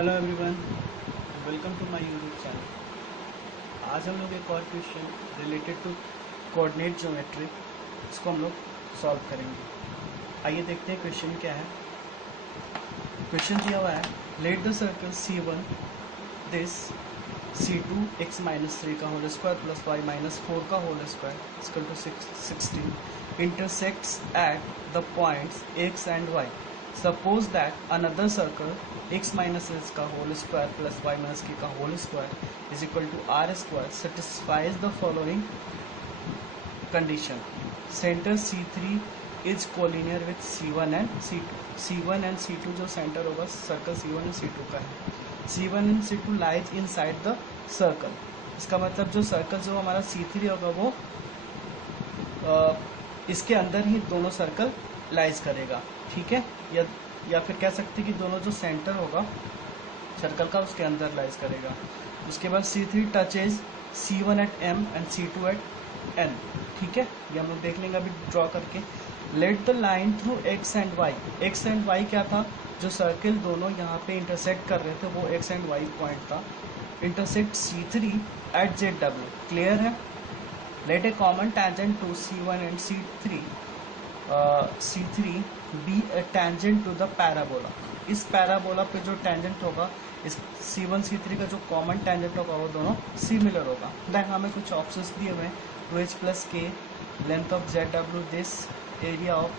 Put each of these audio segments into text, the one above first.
Hello everyone, welcome to my YouTube channel. आज हम लोग एक और question related to coordinate geometry इसको हम लोग सॉल्व करेंगे। आइए देखते हैं क्वेश्चन क्या है। क्वेश्चन दिया हुआ है, let the circle C1 this C2 x minus 3 का whole square plus y minus 4 का whole square equal to 16 intersects at the points x and y। Suppose that another circle x minus s का whole square plus y minus k का whole square is equal to r square satisfies the following condition. Center C3 is collinear with C1 and C2. C1 and C2 जो center होगा circle C1 and C2 का है। C1 and C2 lies inside the circle. इसका मतलब जो circle जो हमारा C3 होगा वो इसके अंदर ही दोनों सर्कल लाइज करेगा, ठीक है। या फिर कह सकते कि दोनों जो सेंटर होगा सर्कल का उसके अंदर लाइज करेगा। उसके बाद C3 touches C1 at M and C2 at N, ठीक है। ये हम लोग देख लेंगे अभी ड्रॉ करके। Late the line through x and y। x and y क्या था, जो सर्कल दोनों यहाँ पे इंटरसेक्ट कर रहे थे वो x एंड y पॉइंट था। Intersect C3 at ZW, clear है। Let a common tangent to C1 and C3 be a tangent to the parabola. इस पैराबोला पे जो टेंजेंट होगा इस C1 C3 का जो कॉमन टेंजेंट होगा वो दोनों सिमिलर होगा। देन हमें कुछ ऑप्शंस दिए हुए हैं, 2h प्लस के, length of ZW, this area of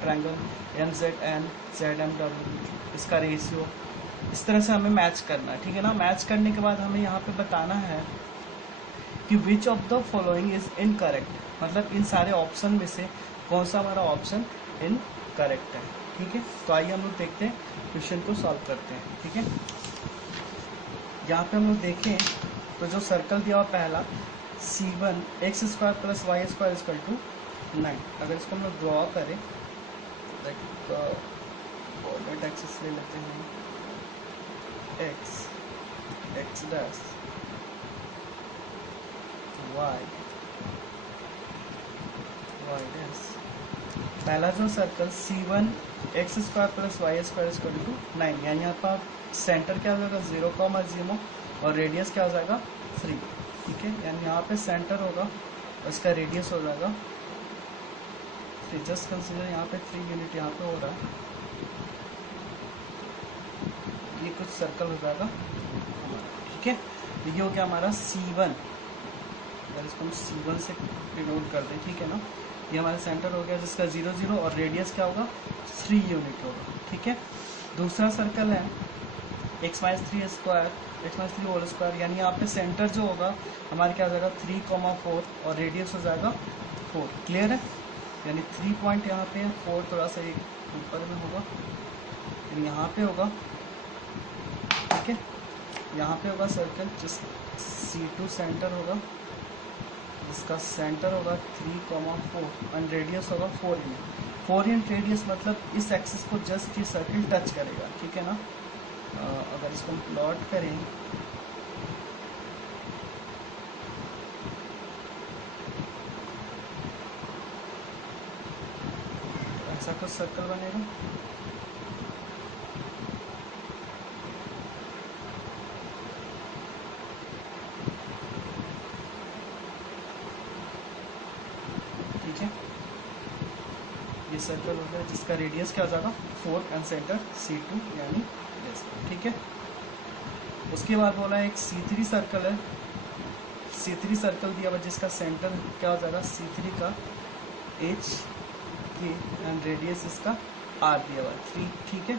triangle MZN ZMW, इसका रेशियो। इस तरह से हमें मैच करना है, ठीक है ना। मैच करने के बाद हमें यहाँ पे बताना है कि which of the following is incorrect, मतलब इन सारे ऑप्शन में से कौन सा हमारा ऑप्शन इनकरेक्ट है, ठीक है। तो आइए हम लोग देखते हैं, क्वेश्चन को सॉल्व करते हैं, ठीक है। यहाँ पे हम लोग देखें तो जो सर्कल दिया हुआ पहला C1 x square plus Y square equal to 9। अगर इसको हम लोग ड्रॉ करें, कोऑर्डिनेट एक्सिस ले लेते हैं, x डैश y डैश। पहला जो circle C1 x square plus Y square equal to 9, यानी यहाँ पर सेंटर क्या हो जाएगा 0, और रेडियस क्या हो जाएगा 3, ठीक है। यानी यहाँ पे सेंटर होगा और इसका रेडियस हो जाएगा 3। जस्ट कंसीडर यहाँ पे 3 यूनिट यहाँ पे हो रहा है, ये कुछ सर्कल हो जाएगा, ठीक है। ये हो गया हमारा C1, अगर इसको हम C1 से डिनोट कर दें, ठीक है ना। ये हमारा सेंटर हो गया जिसका 0 और रेडियस क्या होगा 3 यूनिट होगा, ठीक है। दूसरा सर्कल है x minus 3 square, x minus 3 whole square, यानी यहाँ पे सेंटर जो होगा हमारे क्या हो जाएगा 3,4 और रेडियस हो जाएगा 4, क्लियर है। यानी 3 पॉइंट यहाँ पे है, 4 थोड़ा सा ऊपर में होगा, यानी यहाँ पे होगा, ठीक है। यहाँ पे होगा सर्कल जिस C2 सेंटर होगा, इसका सेंटर होगा 3,4 एंड रेडियस होगा 4 यूनिट रेडियस, मतलब इस एक्सिस को जस्ट ये सर्कल टच करेगा, ठीक है ना। अगर इसको हम प्लॉट करें तो ऐसा कुछ सर्कल बनेगा, ठीक है। ये सर्कल हो गया जिसका रेडियस क्या हो जाएगा 4 एंड सेंटर C2 यानी दिस, ठीक है। उसके बाद बोला एक C3 सर्कल है, C3 सर्कल दिया हुआ जिसका सेंटर क्या हो जाएगा C3 का H K एंड रेडियस इसका R दिया हुआ 3, ठीक है।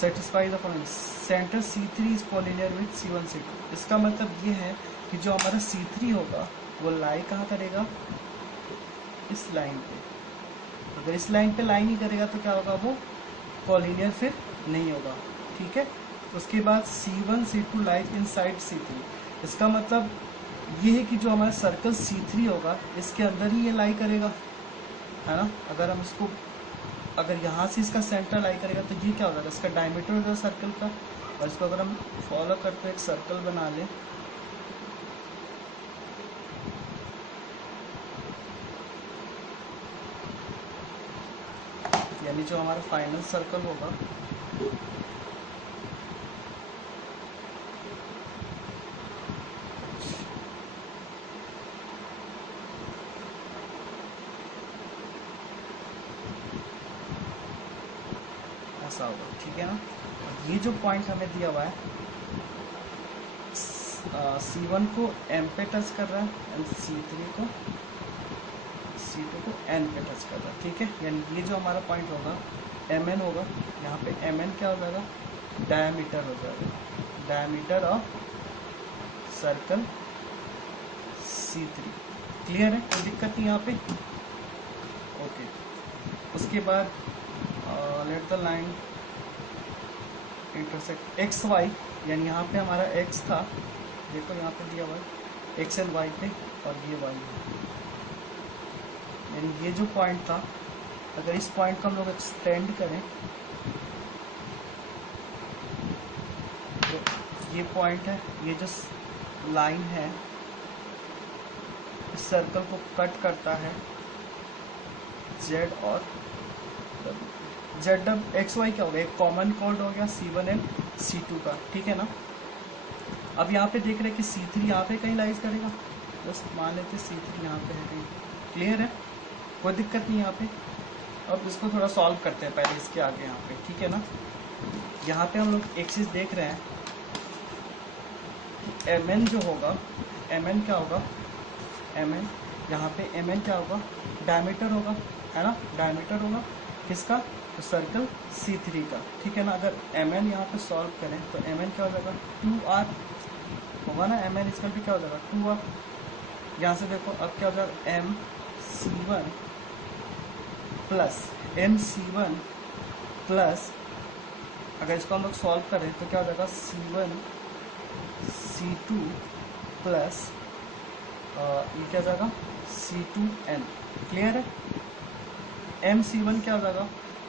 Satisfy the following, centre C3 is collinear with C1 C2। इसका मतलब ये है कि जो हमारा C3 होगा वो लाई कहाँ करेगा, इस लाइन पे। अगर इस लाइन पे लाइन ही करेगा तो क्या होगा, वो कोलिनियर फिर नहीं होगा, ठीक है। उसके बाद C1 C2 lies inside C3, इसका मतलब ये है कि जो हमारा सर्कल C3 होगा इसके अंदर ही ये लाई करेगा, है ना। अगर हम इसको अगर यहाँ से इसका सेंटर लाई करेगा तो ये क्या हो जाएगा, इसका डायमीटर होगा सर्कल का। और इसको अगर हम फॉलो करते हुए एक सर्कल बना लें, यानी जो हमारा फाइनल सर्कल होगा ऐसा होगा, ठीक है ना। ये जो पॉइंट हमें दिया हुआ है C1 को M पे टच कर रहा है एंड C3 को C2 को N पे टच कर रहा है, ठीक है। यानी ये जो हमारा पॉइंट होगा MN होगा, यहाँ पे MN क्या हो जाएगा, डायमीटर हो जाएगा, diameter of circle C3। Clear है, कोई दिक्कत नहीं यहाँ पे, ओके। उसके बाद late the line intersect XY, यानी यहाँ पे हमारा X था, देखो यहाँ पे दिया हुआ है X एंड Y पे, और ये Y है, यानी ये जो पॉइंट था, अगर इस पॉइंट को हम लोग एक्सटेंड करें तो ये पॉइंट है, ये जो लाइन है इस सर्कल को कट करता है Z और ZXY क्या हो गया, एक कॉमन कोड हो गया C1 एंड C2 का, ठीक है ना। अब यहाँ पे देख रहे हैं कि C3 यहाँ पे कहीं लाइज करेगा, बस मान लेते C3 यहाँ पे है कहीं, क्लियर है, कोई दिक्कत नहीं यहाँ पे। अब इसको थोड़ा सॉल्व करते हैं पहले इसके आगे यहाँ पे, ठीक है ना। यहाँ पे हम लोग एक चीज़ देख रहे हैं कि MN जो होगा, MN क्या होगा, MN यहाँ पे MN क्या होगा, डायमीटर होगा, है ना, डायमीटर होगा किसका, तो सर्कल C3 का, ठीक है ना। अगर MN यहाँ पे सॉल्व करें तो MN क्या हो जाएगा, 2R होगा ना, MN इसका भी क्या हो जाएगा 2R। यहाँ से देखो अब क्या हो जाएगा, MC1 प्लस अगर इसको हम लोग सॉल्व करें तो क्या हो जाएगा, C1 C2 प्लस ये क्या हो जाएगा, C2N, क्लियर है। MC1 क्या हो जाएगा,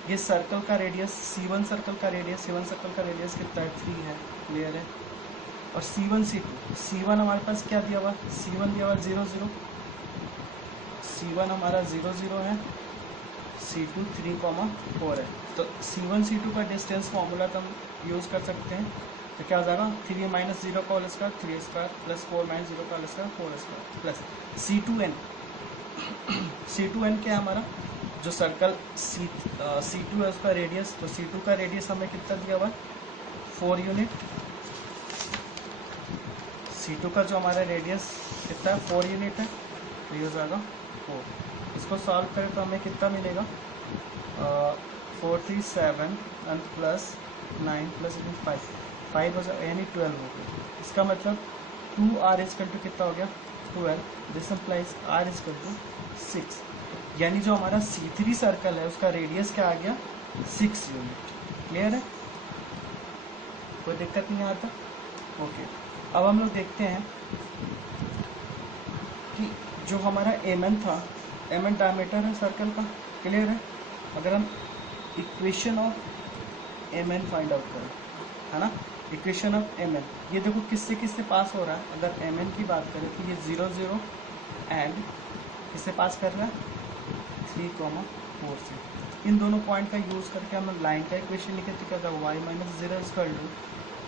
ये सर्कल का रेडियस, C1 सर्कल का रेडियस, C1 सर्कल का रेडियस कितना है, 3 है, क्लियर है। और C1 C2, C1 हमारे पास क्या दिया हुआ, C1 दिया हुआ 0 0, C1 हमारा 0 0 है, C2 3,4 है। तो C1 C2 का डिस्टेंस फॉर्मूला तो हम यूज़ कर सकते हैं, तो क्या हो जाएगा, 3 माइनस 0 का whole square 3 square plus 4 minus 0 का whole square 4 square plus C2N। C2N क्या है हमारा, जो सर्कल C2 है उसका रेडियस, तो C2 का रेडियस हमें कितना दिया हुआ है, 4 यूनिट। C2 का जो हमारा रेडियस कितना है, 4 यूनिट है, तो ये हो जाएगा 4। इसको सॉल्व करें तो हमें कितना मिलेगा, 437 एंड प्लस 9 प्लस 5 हो जाएगा, यानी 12 हो गया। इसका मतलब 2R इजकल टू कितना हो गया, 12। This implies R equal to 6, यानी जो हमारा C3 सर्कल है उसका रेडियस क्या आ गया, 6 यूनिट, क्लियर है, कोई दिक्कत नहीं आता, ओके। अब हम लोग देखते हैं कि जो हमारा MN था, MN डायमीटर है सर्कल का, क्लियर है। अगर हम equation of MN find out करें, है ना, इक्वेशन ऑफ MN, ये देखो किससे किससे पास हो रहा है। अगर MN की बात करें तो ये 0 0 एंड किससे पास कर रहा है, 3,4 से। इन दोनों पॉइंट का यूज़ करके हम लाइन का इक्वेशन लिखे तो क्या था, y minus 0 equal to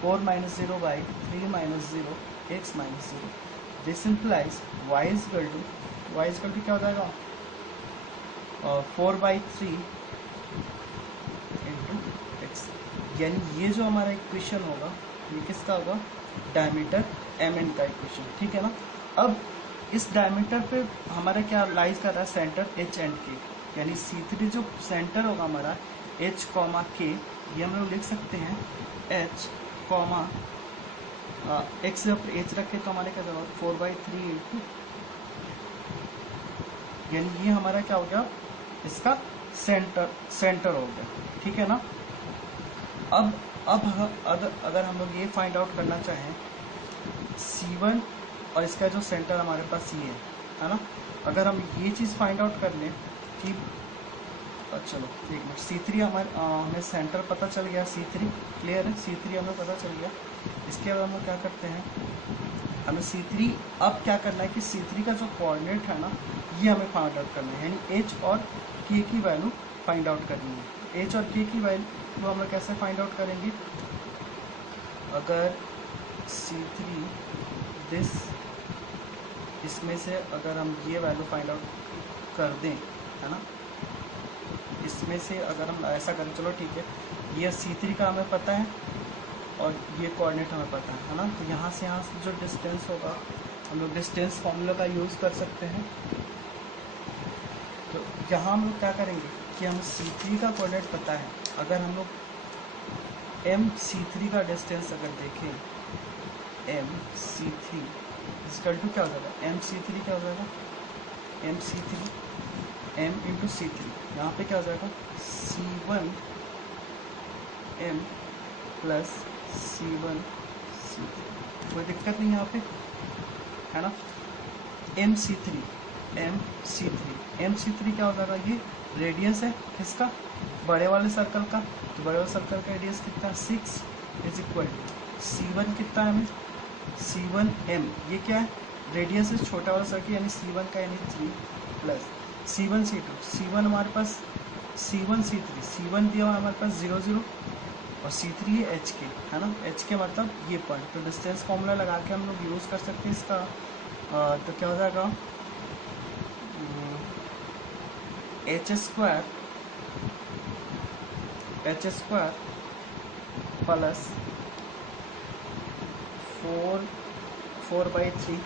4 minus 0 by 3 minus 0 x minus 0। This implies y equal to क्या हो जाएगा, 4/3 इंटू एक्स, यानी ये जो हमारा इक्वेशन होगा ये किसका होगा, डायमीटर MN का इक्वेशन, ठीक है ना। अब इस डायमीटर पे हमारा क्या लाइज कर रहा है, सेंटर H एंड K, यानी C3 जो सेंटर होगा हमारा H, K, ये हम लोग लिख सकते हैं H, x जब H रखे तो हमारे क्या होगा 4/3 इंटू, यानी ये हमारा क्या हो गया, इसका सेंटर हो गया, ठीक है ना। अब अगर हम लोग ये फाइंड आउट करना चाहें C1 और इसका जो सेंटर हमारे पास ये है ना, अगर हम ये चीज़ फाइंड आउट कर लें कि चलो एक मिनट, C3 हमें सेंटर पता चल गया, C3 क्लियर है, C3 हमें पता चल गया। इसके बाद हम लोग क्या करते हैं, हमें C3 अब क्या करना है कि C3 का जो कोऑर्डिनेट है ना ये हमें फाइंड आउट करना है, यानी H और K की वैल्यू फाइंड आउट करनी है। H और K की वैल्यू हम लोग कैसे फाइंड आउट करेंगे, अगर C3 दिस, इसमें से अगर हम ये वैल्यू फाइंड आउट कर दें, है ना, इसमें से अगर हम ऐसा करें, चलो ठीक है, ये C3 का हमें पता है और ये कोऑर्डिनेट हमें पता है ना। तो यहाँ से जो डिस्टेंस होगा हम लोग डिस्टेंस फॉर्मूला का यूज़ कर सकते हैं। तो यहाँ हम लोग क्या करेंगे कि हम C3 का कोऑर्डिनेट पता है, अगर हम लोग MC3 का डिस्टेंस अगर देखें, MC3 इक्वल टू क्या हो जाएगा, MC3 क्या हो जाएगा, MC3 M इंटू C3, यहाँ पे क्या हो जाएगा C1 M plus C1 C3, कोई दिक्कत नहीं यहाँ पे है ना। MC3 क्या हो जाएगा, ये रेडियस है किसका, बड़े वाले सर्कल का। तो बड़े वाले सर्कल का रेडियस कितना है 6 इज इक्वल टू C1 कितना है, C1 M, ये क्या है रेडियस है छोटा वाला सर्कल यानी C1 का यानी 3 प्लस C1 C2, C1 हमारे पास C1 C3, C1 दिया हुआ हमारे पास 0 0 और C3 है HK है ना, HK मतलब ये पॉइंट। तो डिस्टेंस फॉर्मूला लगा के हम लोग यूज़ कर सकते हैं इसका। तो क्या हो जाएगा h square plus 4/3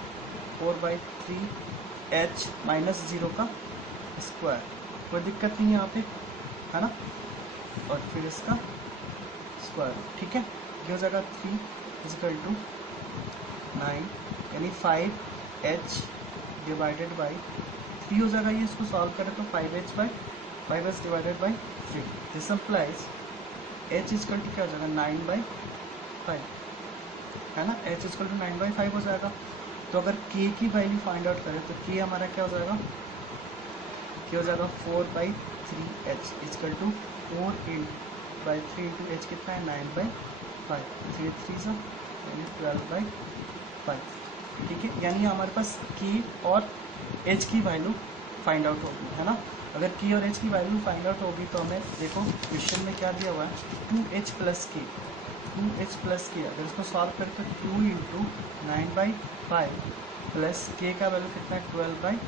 h minus 0 का स्क्वायर, कोई दिक्कत नहीं है यहाँ पे है ना, और फिर इसका स्क्वायर, ठीक है। ये हो जाएगा 3 इजिकल टू 9 यानी 5h डिवाइडेड बाई 3 हो जाएगा। ये इसको सॉल्व करें तो 5h divided by 3, this implies h equal to क्या हो जाएगा 9/5 है ना, h इजकल टू 9/5 हो जाएगा। तो अगर k की वैल्यू फाइंड आउट करें तो k हमारा क्या हो जाएगा, k हो जाएगा 4/3h is equal to 4/3 into h कितना है 9/5, 3 3 यानी 12/5, ठीक है। यानी हमारे पास k और h की वैल्यू फाइंड आउट होगी है ना। अगर k और h की वैल्यू फाइंड आउट होगी तो हमें देखो क्वेश्चन में क्या दिया हुआ है 2h प्लस k, अगर इसको सॉल्व करें तो 2 इंटू 9/5 प्लस k का वैल्यू कितना है 12/5,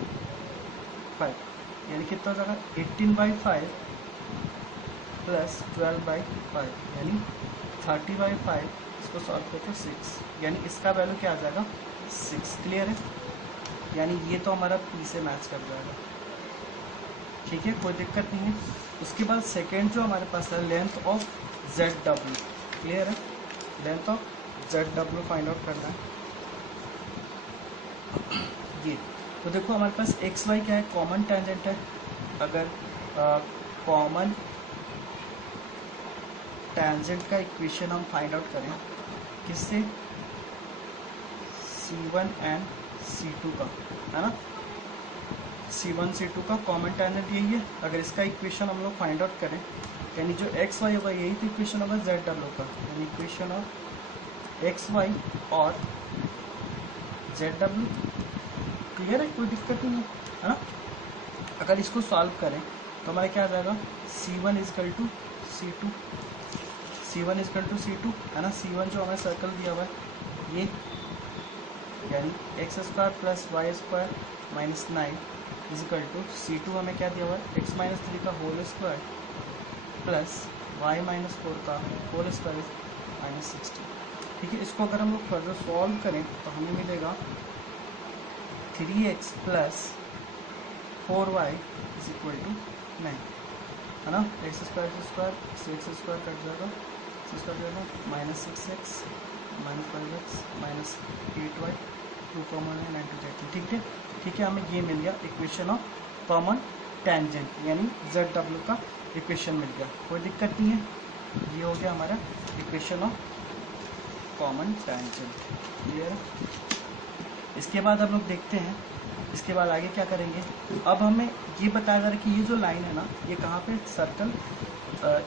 यानी कितना हो जाएगा 18/5 प्लस 12/5 यानी 30/5, इसको सॉल्व करते 6, यानी इसका वैल्यू क्या आ जाएगा 6, क्लियर है। यानी ये तो हमारा p से मैच कर जाएगा, ठीक है, कोई दिक्कत नहीं है। उसके बाद सेकेंड जो हमारे पास है लेंथ ऑफ ZW, क्लियर है, length of ZW find out करना है। ये तो देखो हमारे पास XY क्या है, कॉमन टेंजेंट है। अगर कॉमन टेंजेंट का इक्वेशन हम फाइंड आउट करें किससे, C1 एंड C2 का है ना, C1 C2 का कॉमन टेंजेंट यही है। अगर इसका इक्वेशन हम लोग फाइंड आउट करें यानी जो XY होगा यही तो इक्वेशन होगा ZW का, यानी इक्वेशन ऑफ XY और ZW, क्लियर है, कोई दिक्कत नहीं है ना। अगर इसको सॉल्व करें तो हमारा क्या आ जाएगा C1 इजकल टू C2, है ना। C1 जो हमें सर्कल दिया हुआ है ये, यानी x² plus y² minus 9 is equal to C2 हमें क्या दिया हुआ है x माइनस 3 का whole square plus y minus 4 का होल स्क्वायर माइनस 16, ठीक है। इसको अगर हम लोग फर्दर सॉल्व करें तो हमें मिलेगा 3x plus 4y is equal to 9 है ना। x² कट जाएगा, minus 6x minus 5x minus 8y 2 common है 9 ठीक है, हमें ये मिल गया इक्वेशन ऑफ कॉमन टेंजेंट, यानी ZW का इक्वेशन मिल गया, कोई दिक्कत नहीं है। ये हो गया हमारा equation of common tangent, clear है। इसके बाद हम लोग देखते हैं इसके बाद आगे क्या करेंगे। अब हमें ये बताया जा रहा है कि ये जो लाइन है ना ये कहाँ पे सर्कल,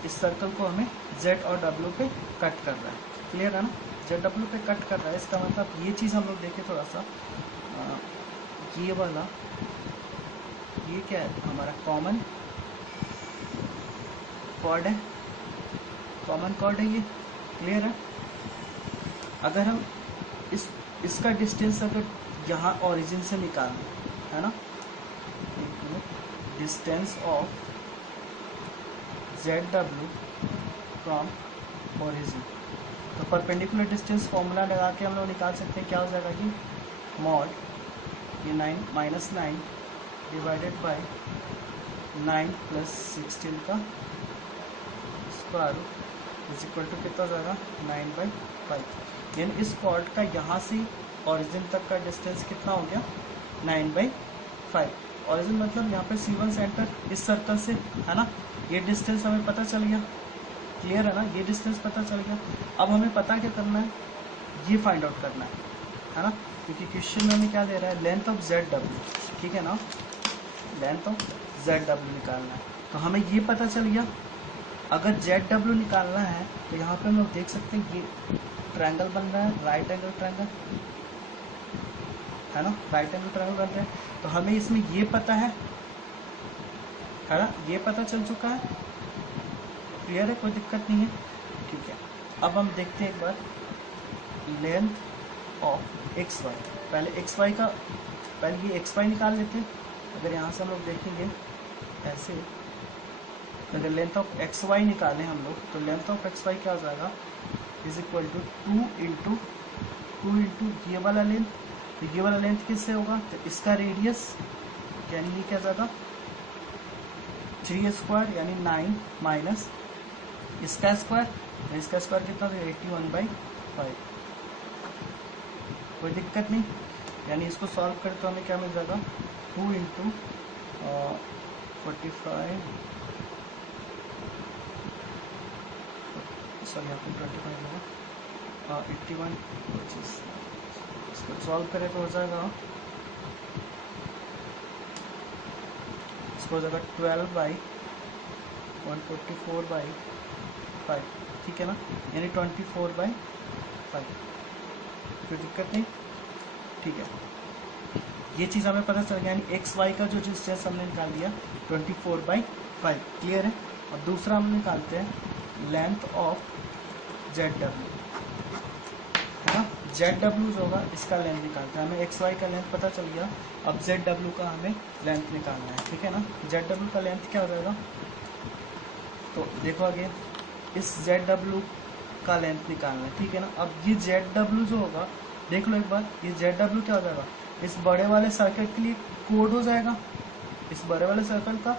इस सर्कल को हमें Z और W पे कट कर रहा है, क्लियर है ना, ZW पे कट कर रहा है। इसका मतलब ये चीज़ हम लोग देखें थोड़ा सा, ये वाला ये क्या है हमारा कॉमन कॉर्ड है, ये क्लियर है। अगर हम इसका डिस्टेंस अगर यहाँ ओरिजिन से निकालें है ना, distance of ZW from origin. तो परपेंडिकुलर डिस्टेंस फॉर्मूला लगा के हम लोग निकाल सकते हैं, क्या हो जाएगा कि मॉड ये 9 डिवाइडेड बाय 9 + 16 का square root is equal to कितना हो जाएगा 9/5। यानी इस कॉर्ड का यहाँ से ओरिजिन तक का डिस्टेंस कितना हो गया 9/5। ओरिजिन मतलब यहाँ पे C1 सेंटर इस सर्कल से है ना, ये डिस्टेंस हमें पता चल गया, क्लियर है ना, ये डिस्टेंस पता चल गया। अब हमें पता क्या करना है, ये फाइंड आउट करना है ना, क्योंकि क्वेश्चन में हमें क्या दे रहा है लेंथ ऑफ ZW, ठीक है ना, लेंथ ऑफ ZW निकालना है। तो हमें ये पता चल गया, अगर ZW निकालना है तो यहाँ पे हम लोग देख सकते हैं ये ट्रायंगल बन रहा है, राइट एंगल ट्रायंगल है ना, राइट एंगल ट्रायंगल बन रहा है। तो हमें इसमें ये पता है ना, ये पता चल चुका है, क्लियर है, कोई दिक्कत नहीं है, ठीक है। अब हम देखते हैं एक बार लेंथ ऑफ XY, पहले ये XY निकाल लेते हैं। अगर यहाँ से हम लोग देखेंगे ऐसे, अगर लेंथ ऑफ XY निकालें हम लोग, तो लेंथ ऑफ XY क्या हो जाएगा इज इक्वल टू 2 इंटू ये वाला लेंथ। तो ये वाला लेंथ किससे होगा, तो इसका रेडियस, यानी ये क्या जाएगा 3² यानी 9 माइनस इसका स्क्वायर, इसका स्क्वायर कितना था 81/5। कोई दिक्कत नहीं, यानी इसको सॉल्व करें तो हमें क्या मिल जाएगा 2 इंटू 45, सॉरी यहाँ पे 25 होगा 81, इसको सॉल्व करें तो हो जाएगा, इसको हो जाएगा 12/144/5, ठीक है ना, यानी 24/5। कोई दिक्कत नहीं, ठीक है। ये चीज़ हमें पता चल गया, यानी XY का जो डिस्टेंस हमने निकाल दिया 24/5, क्लियर है। और दूसरा हम निकालते हैं लेंथ ऑफ ZW, है ना, ZW जो होगा इसका लेंथ निकालते हैं, हमें XY का लेंथ पता चल गया, अब ZW का हमें लेंथ निकालना है, ठीक है ना। ZW का लेंथ क्या हो जाएगा, तो देखो आगे इस ZW का लेंथ निकालना है, ठीक है ना। अब ये ZW जो होगा, देख लो एक बार, ये ZW क्या हो जाएगा, इस बड़े वाले सर्कल के लिए कोड हो जाएगा, इस बड़े वाले सर्कल का।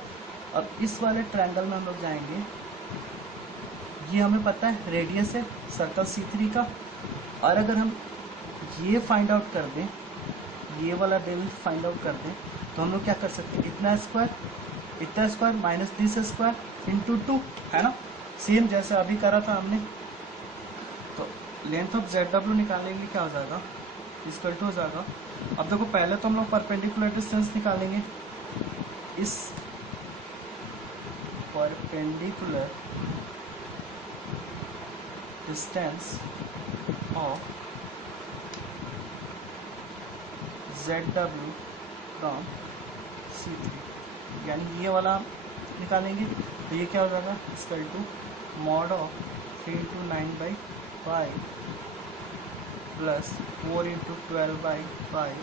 अब इस वाले ट्रायंगल में हम लोग जाएंगे, ये हमें पता है रेडियस है सर्कल C3 का, और अगर हम ये फाइंड आउट कर दें, ये वाला लेवल फाइंड आउट कर दें, तो हम लोग क्या कर सकते हैं, इतना square minus this square into 2, है ना, सेम जैसे अभी करा था हमने। तो लेंथ ऑफ ZW निकालने के लिए क्या हो जाएगा, इक्वल टू हो जाएगा, अब देखो पहले तो हम लोग परपेंडिकुलर डिस्टेंस निकालेंगे, इस perpendicular distance of ZW from C3, यानी ये वाला निकालेंगे, तो ये क्या हो जाएगा equal to mod of 3 into 9/5 plus 4 into 12/5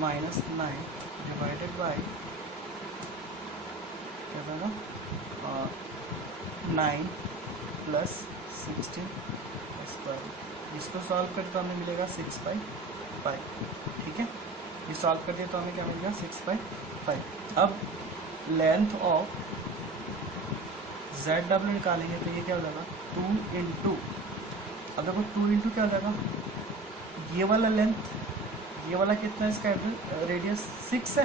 minus 9 divided by क्या होगा 9 + 16 स्क्वायर। इसको सॉल्व करते तो हमें मिलेगा 6/5, ठीक है। ये सॉल्व कर दिया तो हमें क्या मिलेगा 6/5। अब लेंथ ऑफ ZW निकालेंगे, तो ये क्या हो जाएगा 2 इंटू, अब देखो 2 इंटू क्या हो जाएगा, ये वाला लेंथ, ये वाला कितना है, इसका रेडियस 6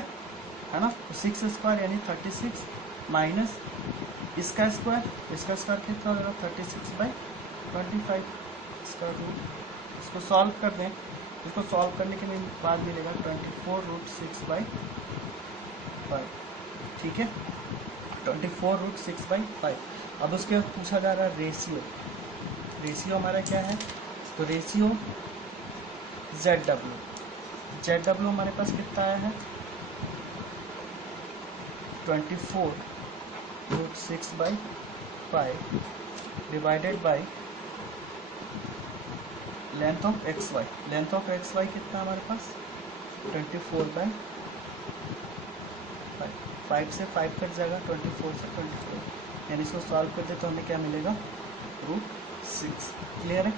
है ना, तो 6 स्क्वायर यानी 36 माइनस इसका स्क्वायर कितना हो जाएगा 36/25 इसका रूट। इसको सॉल्व कर दें, इसको सॉल्व करने के बाद मिलेगा 24√6/5, ठीक है, 24√6/5। अब उसके बाद पूछा जा रहा है रेशियो हमारा क्या है, तो रेशियो ZW हमारे पास कितना आया है 24√6/5 divided by length of XY। Length of XY कितना हमारे पास 24/5, 5 से 5 कट जाएगा, 24 से 24, यानी इसको सॉल्व कर दे तो हमें क्या मिलेगा √6। क्लियर है?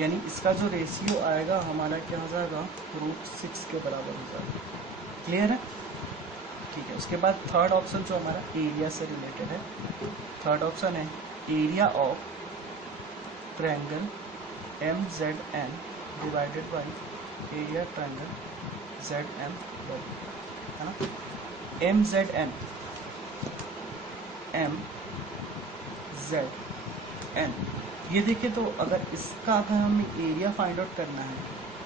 यानी इसका जो रेशियो आएगा हमारा क्या हो जाएगा, √6 के बराबर हो जाएगा। क्लियर है? ठीक है। उसके बाद थर्ड ऑप्शन जो हमारा एरिया से रिलेटेड है, थर्ड ऑप्शन है area of triangle MZN divided by area triangle ZMW, है ना। MZN MZN ये देखिए, तो अगर इसका अगर हमें एरिया फाइंड आउट करना है,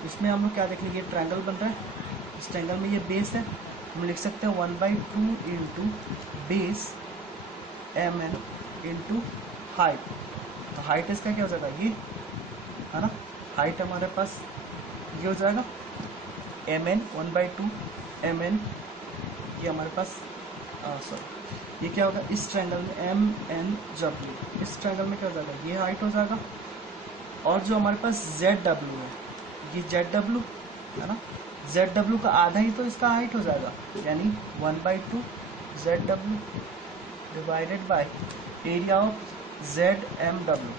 इसमें हम लोग क्या देखेंगे, ये ट्रायंगल बन रहा है, इस ट्रायंगल में ये बेस है, हम लिख सकते हैं 1/2 into base MN into height. तो हाइट इसका क्या हो जाएगा, ये है ना, हाइट हमारे पास ये हो जाएगा MN 1/2 MN, ये हमारे पास सॉरी ये क्या होगा, इस ट्रायंगल में MNW, इस ट्रायंगल में क्या हो जाएगा, ये हाइट हो जाएगा। और जो हमारे पास ZW है, ये ZW है ना, ZW का आधा ही तो इसका हाइट हो जाएगा, यानी 1/2 ZW divided by area of ZMW,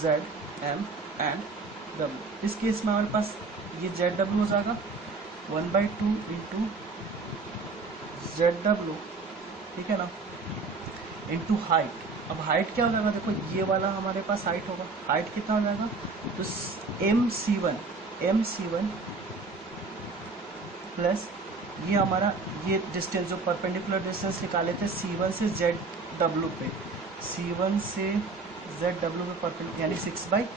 ZM and W। इस केस में हमारे पास ये ZW हो जाएगा 1/2 इंटू ZW, ठीक है ना, इंटू हाइट। अब हाइट क्या हो जाएगा, देखो ये वाला हमारे पास हाइट होगा, हाइट कितना हो जाएगा, तो MC1 प्लस ये हमारा ये डिस्टेंस जो परपेंडिकुलर डिस्टेंस निकाले थे C1 से ZW पे, C1 से ZW पे परपेंडिकुलर, यानी 6/5।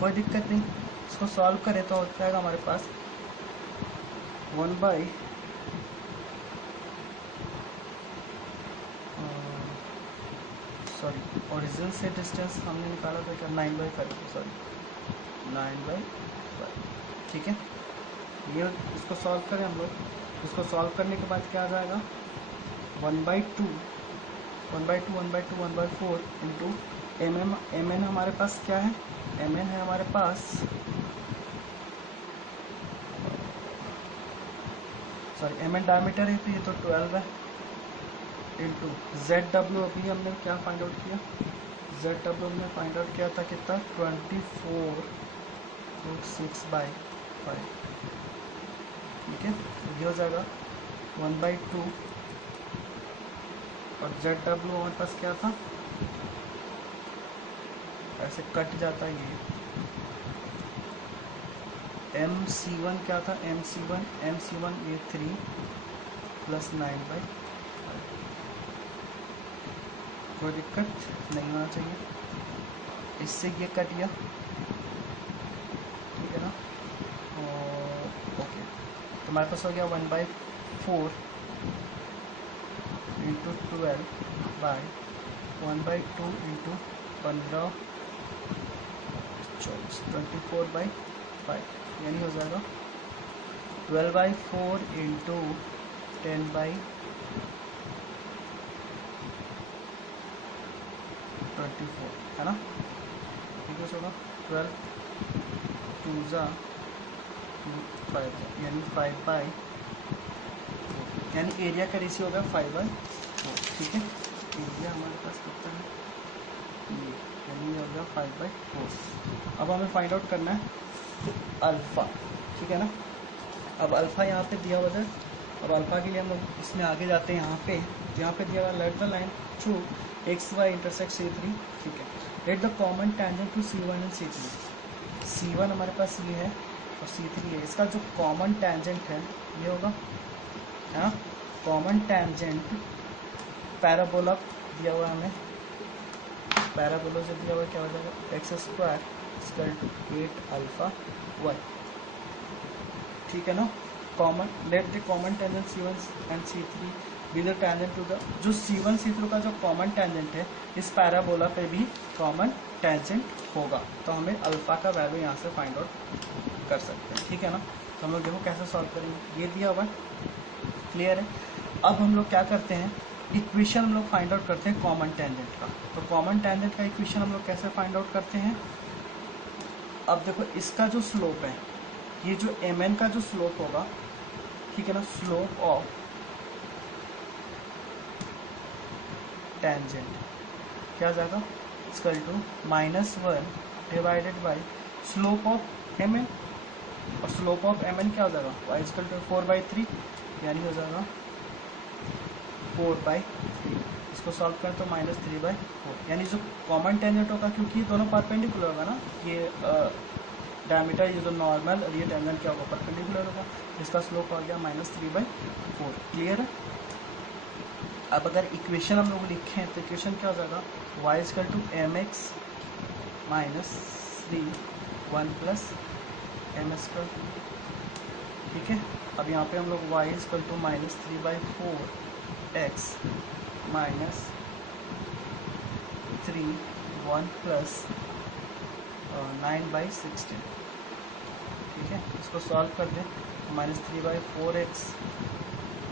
कोई दिक्कत नहीं, इसको सॉल्व करें तो हो जाएगा हमारे पास 1/, सॉरी ओरिजिन से डिस्टेंस हमने निकाला था क्या, 9/5, सॉरी 9/5, ठीक है। ये इसको सॉल्व करें हम लोग, इसको सॉल्व करने के बाद क्या आ जाएगा 1/2 1/4 इंटू MN हमारे पास क्या है, MN है हमारे पास, सॉरी MN डायमीटर है, तो ये तो 12 है, इंटू ZW अभी हमने क्या फाइंड आउट किया, ZW हमने फाइंड आउट किया था कितना, 24√6/5, ठीक है। ये हो जाएगा 1/2 और ZW हमारे पास क्या था, ऐसे कट जाता है ये, MC1 क्या था, MC1 ये 3 प्लस 9/5, कोई दिक्कत नहीं होना चाहिए, इससे ये कट गया, ठीक है ना। ओके, तो हमारे पास हो गया 1/4 इंटू 12 बाय 1/2 इंटू 15 24/5, यानी हो जाएगा 12/4 इंटू 10/24, है ना, ठीक है। होगा 12 2 5, यानी 5/4, यानी एरिया का रेशियो होगा 5/4, ठीक है। एरिया हमारे पास कितना है, ये यानी हो गया 5/4। अब हमें फाइंड आउट करना है अल्फ़ा, ठीक है ना। अब अल्फ़ा यहाँ पे दिया हुआ है, अब अल्फ़ा के लिए हम लोग इसमें आगे जाते हैं, यहाँ पे दिया हुआ let the line through XY intersect C3, ठीक है। Let the common tangent to C1 and C3, C1 हमारे पास ये है और C3 है, इसका जो कॉमन टेंजेंट है ये होगा, हाँ, कॉमन टेंजेंट पैराबोला दिया हुआ हमें, पैराबोला से दिया हुआ क्या हो जाएगा, x² = 8 अल्फा y, ठीक है ना। Common let the common tangent C1 and C3 be the tangent to the, जो C1 C3 का जो कॉमन टेंजेंट है इस पैराबोला पे भी कॉमन टेंजेंट होगा, तो हमें अल्फा का वैल्यू यहाँ से फाइंड आउट कर सकते हैं, ठीक है ना। तो हम लोग देखो कैसे सॉल्व करेंगे, ये दिया हुआ है, क्लियर है। अब हम लोग क्या करते हैं, इक्वेशन हम लोग फाइंड आउट करते हैं कॉमन टेंजेंट का। तो कॉमन टेंजेंट का इक्वेशन हम लोग कैसे फाइंड आउट करते हैं, अब देखो इसका जो स्लोप है, ये जो MN का जो स्लोप होगा, ठीक है ना, स्लोप ऑफ टेंजेंट क्या आ जाएगा, equal to -1 divided by slope of M N, और स्लोप ऑफ एम एन क्या हो जाएगा, y इक्वल टू 4/3, यानी हो जाएगा 4/3। इसको सॉल्व करें तो -3/4, यानी जो कॉमन टेंजेंट होगा, क्योंकि दोनों परपेंडिकुलर होगा ना, ये डायमीटर, ये जो नॉर्मल और ये टेंजेंट क्या होगा, परपेंडिकुलर होगा, इसका स्लोप आ गया -3/4। क्लियर है। अब अगर इक्वेशन हम लोग लिखें तो इक्वेशन क्या हो जाएगा, y equal to mx -3 1 plus m²। ठीक है। अब यहाँ पे हम लोग y equal to -3/4 x -3 1 plus 9/16। ठीक है, इसको सॉल्व कर दें, -3/4x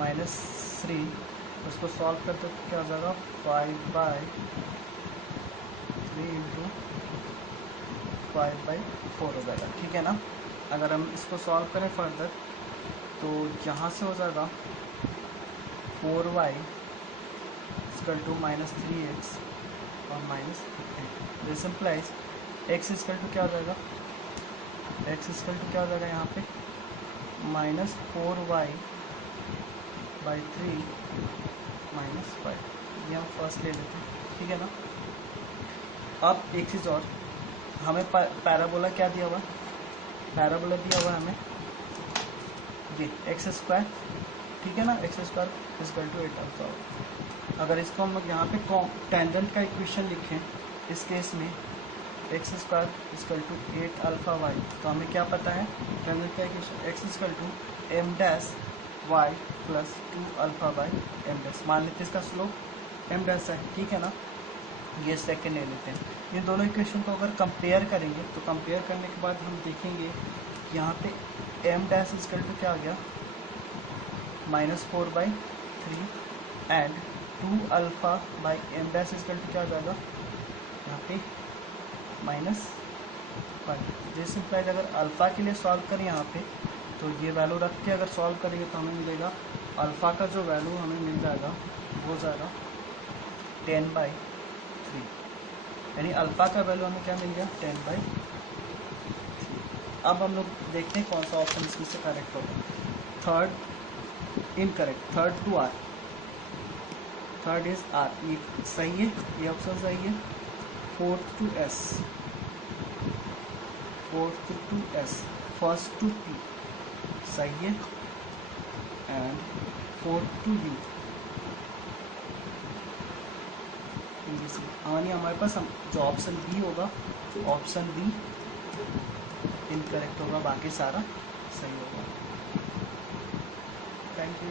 -3, उसको सॉल्व करते तो क्या हो जाएगा, 5/3 इंटू 5/4 हो जाएगा। ठीक है ना। अगर हम इसको सॉल्व करें फर्दर तो यहाँ से हो जाएगा 4y इक्वल टू -3x और -8। This implies x equal to क्या हो जाएगा, x इक्वल टू क्या हो जाएगा यहाँ पे, -4y/3 -5। ये हम फर्स्ट ले लेते हैं। ठीक है ना। अब एक चीज़ और, हमें पैराबोला क्या दिया हुआ, पैराबोला दिया हुआ हमें ये x²। ठीक है ना, x² इक्वल टू 8 अल्फा। अगर इसको हम लोग यहाँ पे टेंजेंट का इक्वेशन लिखें, इस केस में x² equal to 8 alpha y, तो हमें क्या पता है टेंजेंट का equation, x equal to m dash y plus 2 alpha by m dash. मान लेते हैं इसका स्लोप m डैश है। ठीक है ना। ये सेकंड ले लेते हैं। इन दोनों इक्वेशन को अगर कंपेयर करेंगे तो कंपेयर करने के बाद हम देखेंगे यहाँ पे m डैश इक्वल टू क्या आ गया, -4/3 and 2 alpha by m dash equal to क्या आ जाएगा यहाँ पे -1। जिस इम्प्लाइज अगर अल्फ़ा के लिए सॉल्व करें यहाँ पे, तो ये वैल्यू रख के अगर सॉल्व करेंगे तो हमें मिलेगा, अल्फ़ा का जो वैल्यू हमें मिल जाएगा वो जाएगा 10/3, यानी अल्फ़ा का वैल्यू हमें क्या मिल गया, 10/3। अब हम लोग देखते हैं कौन सा ऑप्शन इसमें से करेक्ट होगा। Third incorrect, third to R, third is R, ये सही है, ये ऑप्शन सही है। Fourth to S, fourth to S, first to P सही है, एंड फोर्थ टू यू यानी हमारे पास जो ऑप्शन बी होगा, ऑप्शन बी इनकरेक्ट होगा, बाकी सारा सही होगा। Thank you.